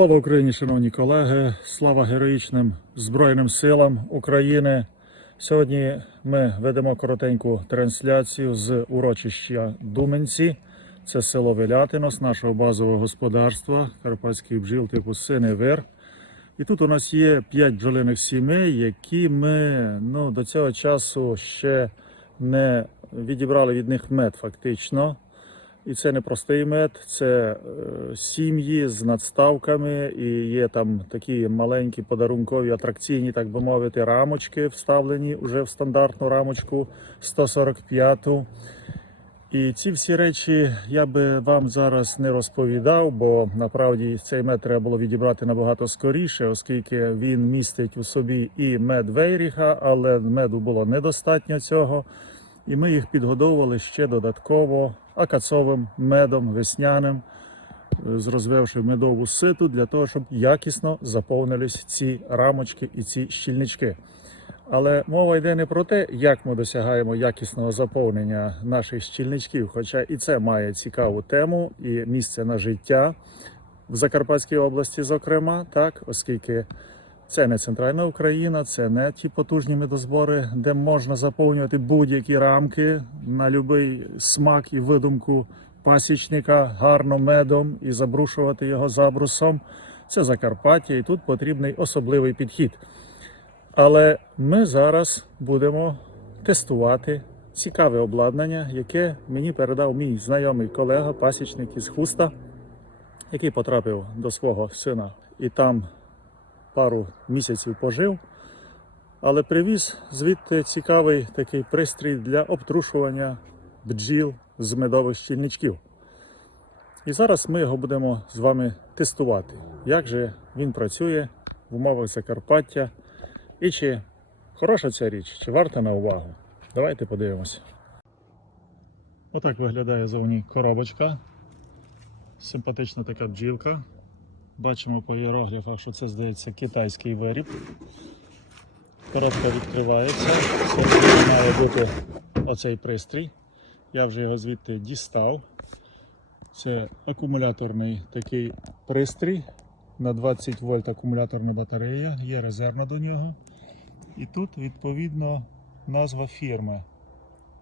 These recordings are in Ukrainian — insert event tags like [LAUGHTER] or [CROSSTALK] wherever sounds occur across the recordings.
Слава Україні, шановні колеги! Слава героїчним Збройним силам України! Сьогодні ми ведемо коротеньку трансляцію з урочища Думенці. Це село Велятино з нашого базового господарства Карпатський бджіл типу Синевир. І тут у нас є 5 бджолиних сімей, які ми ну, до цього часу ще не відібрали від них мед фактично. І це не простий мед, це е, сім'ї з надставками, і є там такі маленькі подарункові атракційні, так би мовити, рамочки вставлені вже в стандартну рамочку 145-ту. І ці всі речі я би вам зараз не розповідав, бо насправді цей мед треба було відібрати набагато скоріше, оскільки він містить у собі і мед Вейріха, але меду було недостатньо цього. І ми їх підгодовували ще додатково акацовим медом весняним, е, зрозвивши медову ситу для того, щоб якісно заповнились ці рамочки і ці щільнички. Але мова йде не про те, як ми досягаємо якісного заповнення наших щільничків, хоча і це має цікаву тему і місце на життя в Закарпатській області, зокрема, так, оскільки це не центральна Україна, це не ті потужні медозбори, де можна заповнювати будь-які рамки на будь-який смак і видумку пасічника гарно медом і забрушувати його забрусом. Це Закарпаття, і тут потрібний особливий підхід. Але ми зараз будемо тестувати цікаве обладнання, яке мені передав мій знайомий колега, пасічник із Хуста, який потрапив до свого сина і там пару місяців пожив, але привіз звідти цікавий такий пристрій для обтрушування бджіл з медових щільничків. І зараз ми його будемо з вами тестувати, як же він працює в умовах Закарпаття і чи хороша ця річ, чи варта на увагу. Давайте подивимося. Отак виглядає зовні коробочка. Симпатична така бджілка. Бачимо по іерогліфах, що це здається китайський виріб. Коробка відкривається. Всередині має бути оцей пристрій. Я вже його звідти дістав. Це акумуляторний такий пристрій. На 20 вольт акумуляторна батарея, є резервна до нього. І тут відповідно назва фірми.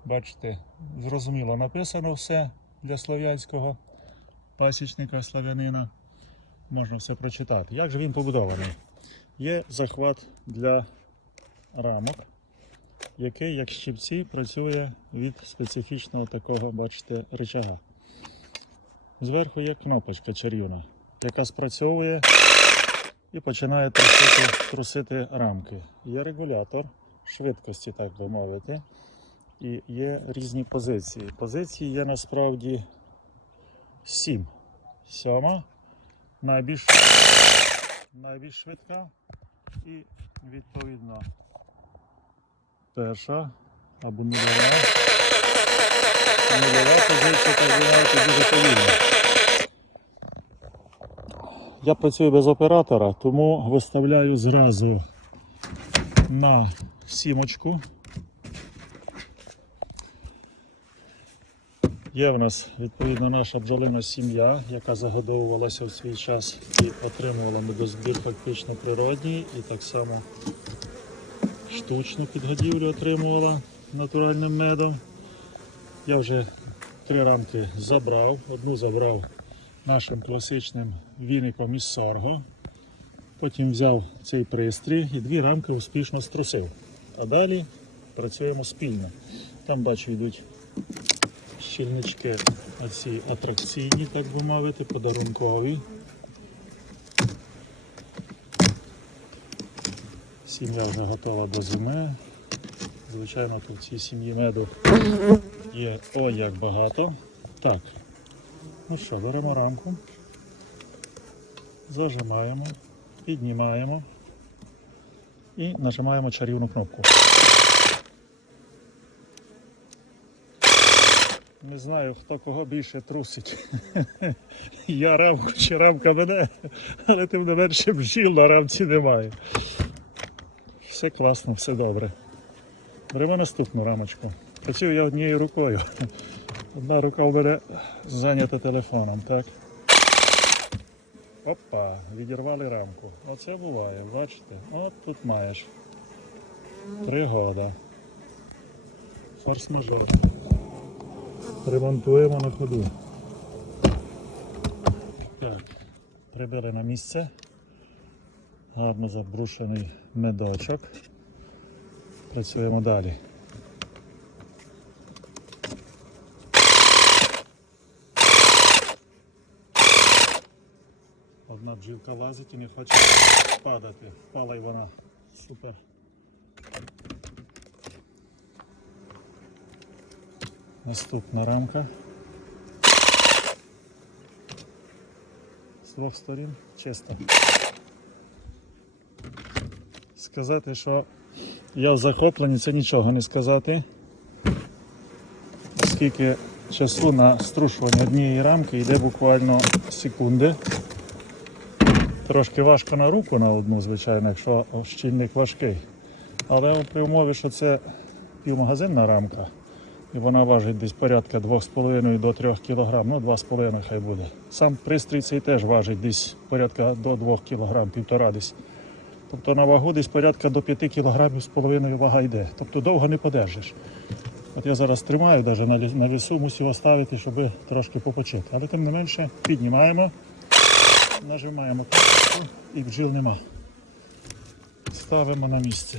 Бачите, зрозуміло написано все для слов'янського пасічника славянина можна все прочитати. Як же він побудований? Є захват для рамок, який, як щипці, працює від специфічного такого, бачите, рычага. Зверху є кнопочка чарівна, яка спрацьовує і починає трусити, трусити рамки. Є регулятор швидкості, так би мовити. І є різні позиції. Позиції є насправді 7. Сьома найбільш, найбільш швидка і відповідно перша або нульова. Нульова позиція, так дуже повільна. Я працюю без оператора, тому виставляю зразу на сімочку. Є в нас відповідно наша бджолина сім'я, яка загодовувалася в свій час і отримувала медозбір фактично природній, і так само штучну підгодівлю отримувала натуральним медом. Я вже три рамки забрав. Одну забрав нашим класичним віником із сорго. Потім взяв цей пристрій і дві рамки успішно струсив. А далі працюємо спільно. Там бачу йдуть щільнички оці атракційні, так би мовити, подарункові. Сім'я вже готова до зими. Звичайно, тут в цій сім'ї меду є ой як багато. Так, ну що, беремо рамку, зажимаємо, піднімаємо і нажимаємо чарівну кнопку. Не знаю, хто кого більше трусить. [LAUGHS] Я рамку чи рамка мене, але тим не менше бджіл на рамці немає. Все класно, все добре. Беремо наступну рамочку. Працюю я однією рукою. Одна рука у мене зайнята телефоном, так? Опа, відірвали рамку. Оце буває, бачите? От тут маєш. Пригода. Форс-мажор. Ремонтуємо на ходу. Так, прибили на місце. Гарно забрушений медочок. Працюємо далі. Одна бджілка лазить і не хоче падати. Впала й вона. Супер. Наступна рамка. З двох сторін чисто. Сказати, що я в захопленні, це нічого не сказати. Скільки часу на струшування однієї рамки йде буквально секунди. Трошки важко на руку на одну, звичайно, якщо щільник важкий. Але при умові, що це півмагазинна рамка, і вона важить десь порядка 2,5 до 3 кг, ну 2,5 хай буде. Сам пристрій цей теж важить десь порядка до 2 кг, півтора десь. Тобто на вагу десь порядка до 5 кг з половиною вага йде. Тобто довго не подержиш. От я зараз тримаю, навіть на лі- на вісу мусив оставити, щоб трошки попочити. Але тим не менше піднімаємо, нажимаємо кнопку і бджіл нема. Ставимо на місце.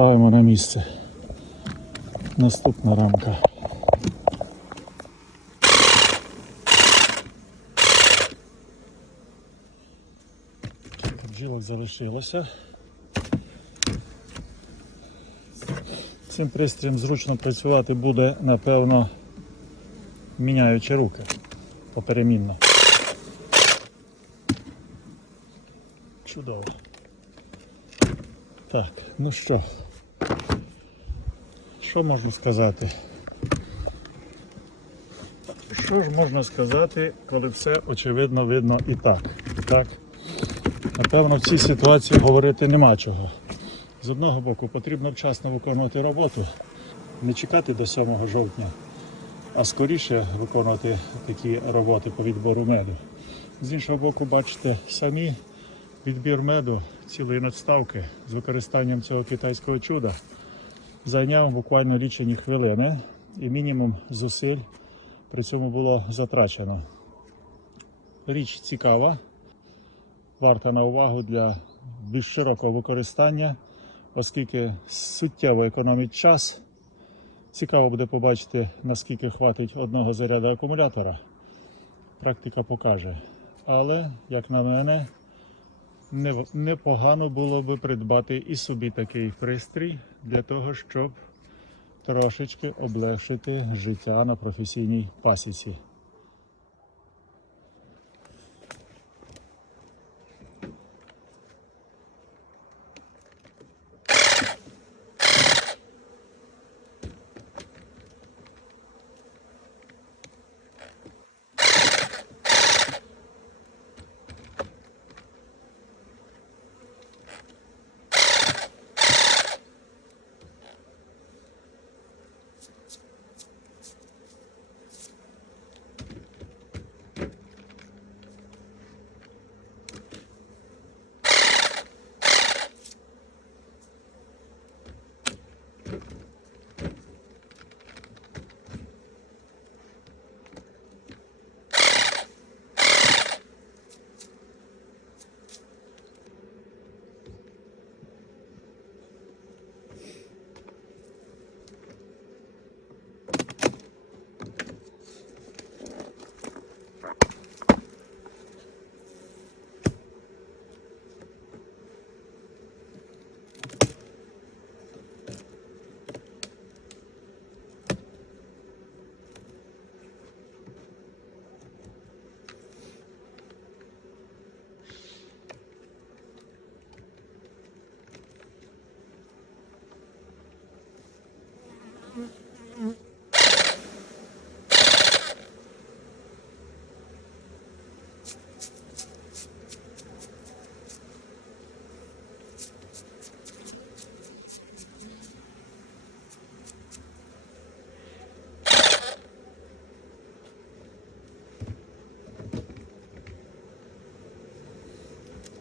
Ставимо на місце. Наступна рамка. Бджілок залишилося. Цим пристроєм зручно працювати буде, напевно, міняючи руки поперемінно. Чудово. Так, ну що? Що можна сказати? Що ж можна сказати, коли все очевидно видно і так? Так? Напевно, в цій ситуації говорити нема чого. З одного боку, потрібно вчасно виконувати роботу, не чекати до 7 жовтня, а скоріше виконувати такі роботи по відбору меду. З іншого боку, бачите, самі відбір меду цілої надставки з використанням цього китайського чуда зайняв буквально лічені хвилини і мінімум зусиль при цьому було затрачено. Річ цікава, варта на увагу для більш широкого використання, оскільки суттєво економить час. Цікаво буде побачити, наскільки хватить одного заряду акумулятора. Практика покаже. Але, як на мене, не- непогано було би придбати і собі такий пристрій для того, щоб трошечки облегшити життя на професійній пасіці.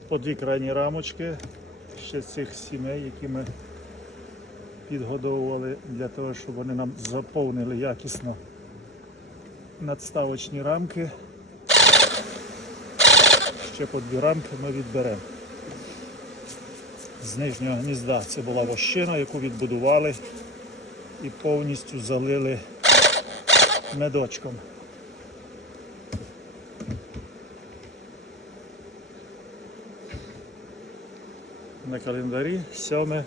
По дві крайні рамочки ще цих сімей, які ми підгодовували для того, щоб вони нам заповнили якісно надставочні рамки. Ще по дві рамки ми відберемо. З нижнього гнізда це була вощина, яку відбудували і повністю залили медочком. На календарі 7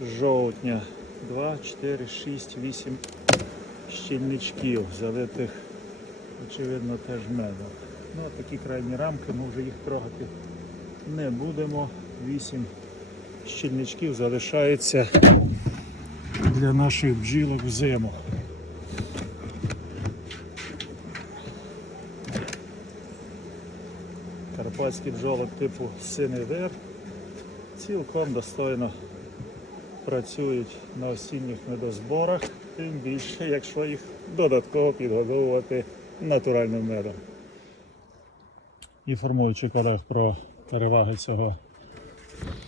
жовтня. 2, 4, 6, 8 щільничків залитих, очевидно, теж медом. Ну, а такі крайні рамки, ми вже їх трогати не будемо. 8 щільничків залишається для наших бджілок в зиму. Карпатський бджолок типу синий вир цілком достойно працюють на осінніх медозборах, тим більше, якщо їх додатково підгодовувати натуральним медом. Інформуючи колег про переваги цього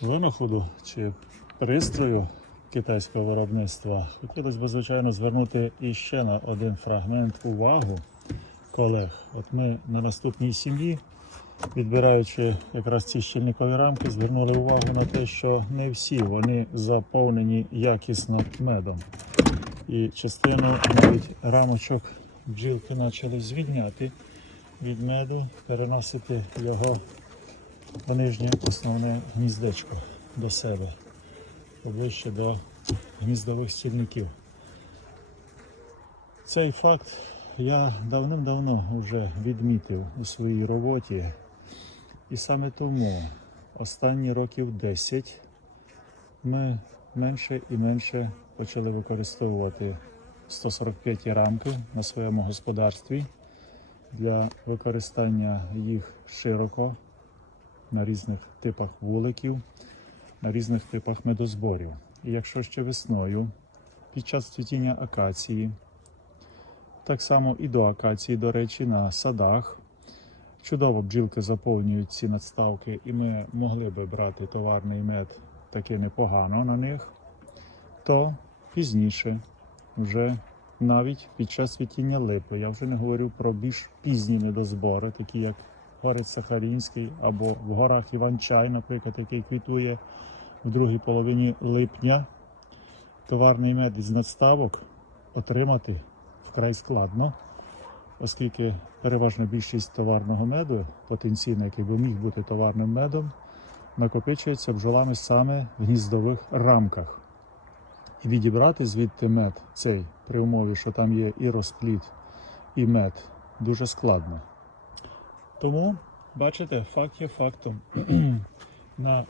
винаходу чи пристрою китайського виробництва, хотілося б, звичайно, звернути іще на один фрагмент увагу колег. От ми на наступній сім'ї, відбираючи якраз ці щільникові рамки, звернули увагу на те, що не всі вони заповнені якісно медом. І частину навіть рамочок бджілки почали звільняти від меду, переносити його в нижнє основне гніздечко до себе, поближче до гніздових стільників. Цей факт я давним-давно вже відмітив у своїй роботі, і саме тому останні років 10 ми менше і менше почали використовувати 145 рамки на своєму господарстві для використання їх широко на різних типах вуликів, на різних типах медозборів. І якщо ще весною, під час цвітіння акації, так само і до акації, до речі, на садах, чудово бджілки заповнюють ці надставки, і ми могли би брати товарний мед таки непогано на них, то пізніше, вже навіть під час цвітіння липи, я вже не говорю про більш пізні медозбори, такі як Горець Сахарінський або в горах Іван-Чай, наприклад, який квітує в другій половині липня. Товарний мед із надставок отримати вкрай складно, оскільки переважна більшість товарного меду, потенційно, який би міг бути товарним медом, накопичується бджолами саме в гніздових рамках. І відібрати звідти мед цей при умові, що там є і розплід, і мед, дуже складно. Тому, бачите, факт є фактом. [CLEARS THROAT] На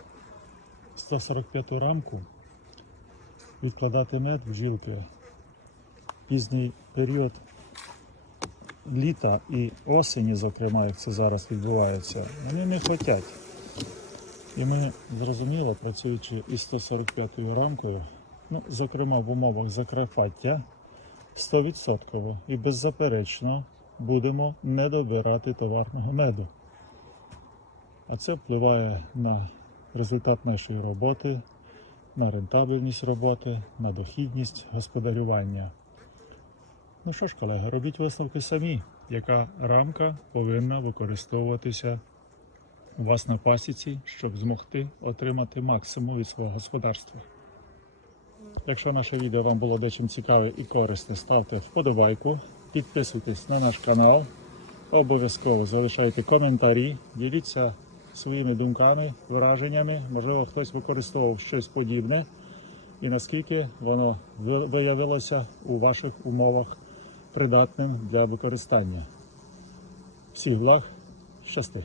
145 рамку відкладати мед бджілки пізній період літа і осені, зокрема, як це зараз відбувається, вони не хочуть. І ми зрозуміло, працюючи із 145 ю рамкою, ну, зокрема в умовах Закарпаття, 100% і беззаперечно будемо не добирати товарного меду. А це впливає на результат нашої роботи, на рентабельність роботи, на дохідність господарювання. Ну що ж, колеги, робіть висновки самі, яка рамка повинна використовуватися у вас на пасіці, щоб змогти отримати максимум від свого господарства. Якщо наше відео вам було дечим цікаве і корисне, ставте вподобайку, підписуйтесь на наш канал, обов'язково залишайте коментарі, діліться своїми думками, враженнями. Можливо, хтось використовував щось подібне і наскільки воно виявилося у ваших умовах придатним для використання. Всіх благ, щасти!